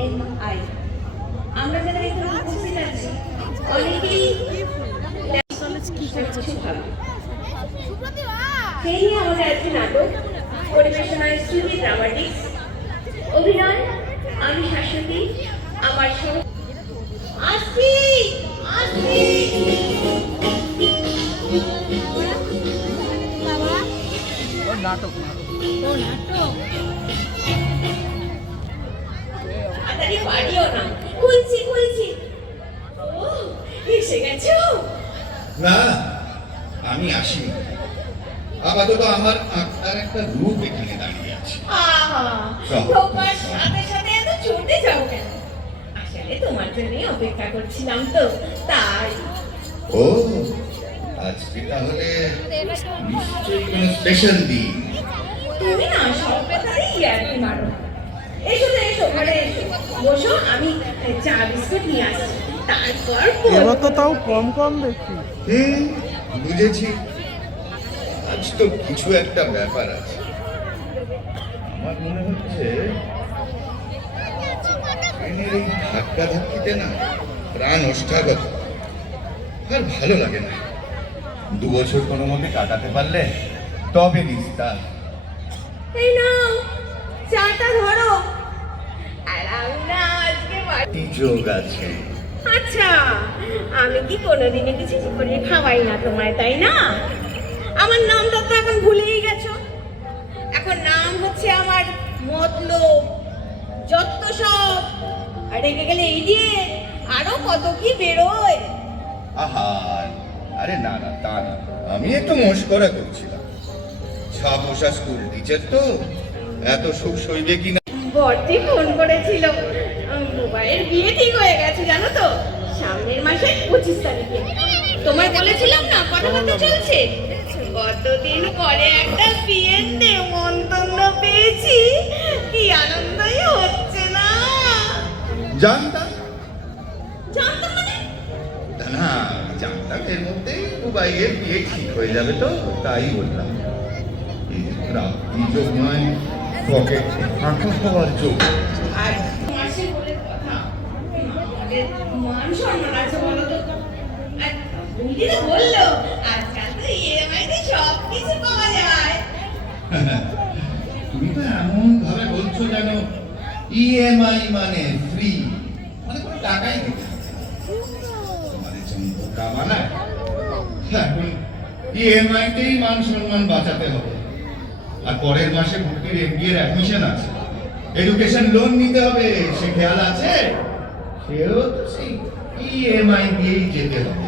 EMI আমরা যারা এখানে উপস্থিত আছি অনেকেই সেই আমাদের আজকে নাটক পরিবেশনায় শ্রুতি ড্রামাটিক্স, অভিনয় আমি শাশ্বতী, আমার সঙ্গে আসছি নাটক তাড়াতাড়ি পারিও না, খুলছি ও এসে গেছো? না, আমি আসিনি। আপাতত আমার আত্মার একটা রূপ এখানে দাঁড়িয়ে আছে। তোমার সাথে সাথে এত ছুটে যাও কেন? আসলে তোমার জন্যই অপেক্ষা করছিলাম তো, তাই। ও আজকে তাহলে নিশ্চয়ই কোনো স্পেশাল দিন। তুমি না সব কথাই ইয়ার্কি মারো। এসো ঘরে এসো, বসো, আমি চা বিস্কুট নিয়ে আসছি, তারপর এবার তো তাও কম দেখছি। বুঝেছি, আজ তো কিছু একটা ব্যাপার আছে। আমার মনে হচ্ছে ট্রেনের এই ধাক্কা ধাক্কিতে না প্রাণ ওষ্ঠাগত, আর ভালো লাগে না। 2 বছর কোনো মতে কাটাতে পারলে তবে নিস্তার। এই নাও চাটা ধরো। আর আমি না আজকে বাড়ি যোগ আছে। আচ্ছা, আমি কি কোনোদিনই কিছু করে খাওয়াই না তোমায়, তাই না? আমার নামটা তো এখন ভুলেই গেছো। এখন নাম হচ্ছে আমার মতলব, যত সব। আর রেখে গেলে এই দিয়ে আরো কত কি বেরোয়। আরে না তা না, আমি একটু মস্করা করছিলাম। ছাপোষা স্কুল টিচার তো, এত সুখ সইবে কিনা। বড়টি ফোন করেছিল, মোবাইলের বিয়ে ঠিক হয়ে গেছে জানো তো, সামনের মাসের 25 তারিখে। তোমায় বলেছিলাম না কথাবার্তা চলছে। কতদিন পরে একটা বিয়ের নেমন্তন্ন পেয়েছি, কি আনন্দই হচ্ছে না। জানতাম মানে? না, জানতাম এর মধ্যেই দুবাইয়ের বিয়ে ঠিক হয়ে যাবে, তো তাই বললাম। রাত্রি যোগ নয়, পকেট ফাঁকা হওয়ার যোগ। আর মাসে বলে কথা, আমাদের মান সম্মান আছে বলো তো। আর বুঝলি তো বললো আজকাল তো ইএমআই তে সব কিছু পাওয়া যায়। তুমি তো এমন ভাবে বলছো যেন ইএমআই মানে ফ্রি, মানে কোনো টাকাই দিতে হবে না। তোমাদের যেমন বোকা বানায়, এখন ইএমআই তেই মান সম্মান বাঁচাতে হবে। আর পরের মাসে ভর্তির এমবিএ এর অ্যাডমিশন আছে, এডুকেশন লোন নিতে হবে, সে খেয়াল আছে? সেও তো সেই ইএমআই দিয়েই যেতে হবে।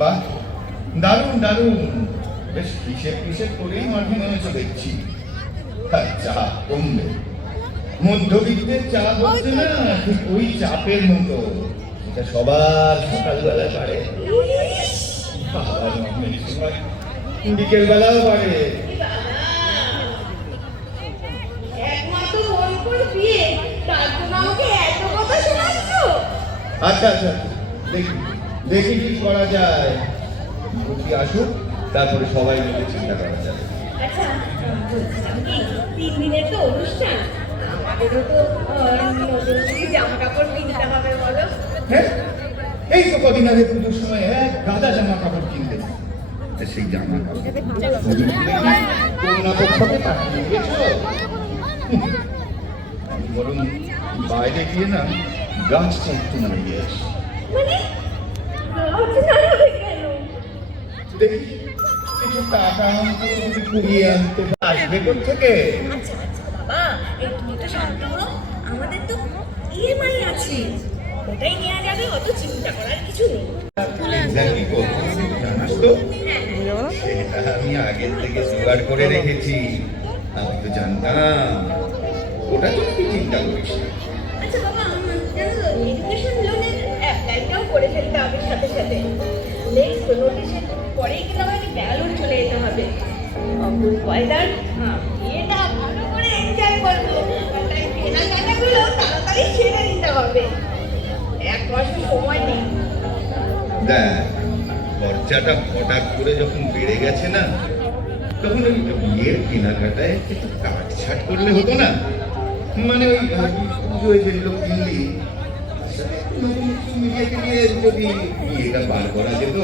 বাহ, দারুণ, বেশ হিসেব করেই মাঠে নেমেছো দেখছি। চা কমবে, মধ্যবিত্তের চা হচ্ছে না ঠিক ওই চাপের মতো, এটা সবার সকালবেলা বাড়ে, বিকেল বেলাও বাড়ে। আচ্ছা, দেখি কি করা যায়। বুদ্ধি আসুক, তারপরে সবাই মিলে চিন্তা করা যাবে। আচ্ছা, বলছিলাম কি, 3 দিনের তো অনুষ্ঠান, আমাদেরও তো নতুন জামা কাপড় কিনতে হবে বলো। হ্যাঁ, এই তো কদিন আগে পুজোর সময় এক গাদা জামা কাপড় কিনতে, সেই জামা কাপড় কন্যা পক্ষকে পাঠিয়ে দিয়েছো। বরং বাইরে গিয়ে না গাছটা একটু নাড়িয়ে আসি। দেখি কিছু টাকা যদি কুড়িয়ে আনতে আসবে কোথেকে। আচ্ছা বাবা, তুমি তো শান্ত হও, আমাদের তো ইএমআই আছে, ওটাই নেওয়া যাবে, অত চিন্তা করার কিছু নেই। জানাস তো, সেটা আমি আগের থেকে জোগাড় করে রেখেছি। আমি তো জানতাম, ওটা তো তুই চিন্তা করিস। আচ্ছা বাবা, এডুকেশন লোনের অ্যাপ্লাইটাও করে ফেলতে হবে সাথে সাথে। নেক্সট নোটিশের পরেই কিন্তু আমাকে ব্যাঙ্গালোর চলে যেতে হবে। অঙ্কুর পয়দার বিয়েটা ভালো করে এনজয় করবো, তাই কেনাকাটাগুলো তাড়াতাড়ি সেরে নিতে হবে, 1 মাস সময় নেই। দেখ, খরচাটা হঠাৎ করে যখন বেড়ে গেছে না, তখন ওই বিয়ের কেনাকাটায় একটু কাটছাট করলে হতো না? মানে ওই পুজোয় যেগুলো কিনলি, নতুন কিছু মিলিয়ে টিলিয়ে যদি বিয়েটা পার করা যেত,